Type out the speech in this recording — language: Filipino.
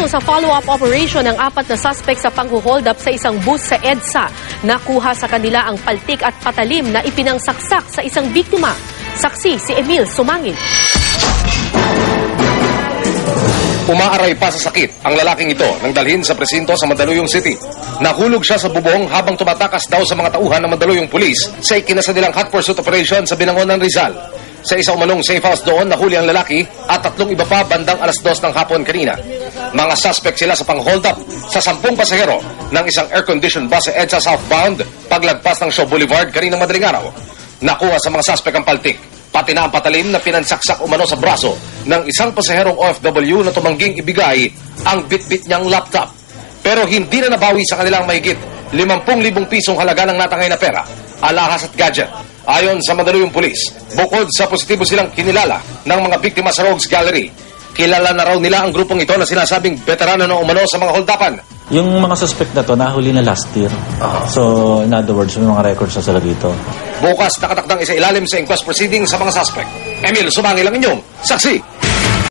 Parte sa follow-up operation ng 4 na suspect sa pang-hold up sa isang bus sa EDSA. Nakuha sa kanila ang paltik at patalim na ipinangsaksak sa isang biktima. Saksi si Emil Sumangil. Umaaray pa sa sakit ang lalaking ito nang dalhin sa presinto sa Mandaluyong City. Nahulog siya sa bubong habang tumatakas daw sa mga tauhan ng Mandaluyong Police sa ikinasa nilang hot pursuit operation sa Binangonan, Rizal. Sa isa umanong safe house doon, nahuli ang lalaki at 3 iba pa bandang alas 2 ng hapon kanina. Mga suspect sila sa pang-hold up sa 10 pasahero ng isang air-conditioned bus sa EDSA southbound paglagpas ng Shaw Boulevard kaninang madaling araw. Nakuha sa mga suspect ang paltik, pati na ang patalim na pinansaksak umano sa braso ng isang pasaherong OFW na tumangging ibigay ang bit-bit niyang laptop. Pero hindi na nabawi sa kanilang mahigit 50,000 pisong halaga ng natangay na pera, alahas at gadget. Ayon sa Mandaluyong Police, bukod sa positibo silang kinilala ng mga biktima sa Rogues Gallery, kilala na raw nila ang grupong ito na sinasabing veterano na umano sa mga holdapan. Yung mga suspect na to, nahuli na last year. So, in other words, may mga records na sila dito. Bukas nakatakdang isa ilalim sa inquest proceedings sa mga suspect. Emil Sumangil ang inyong saksi.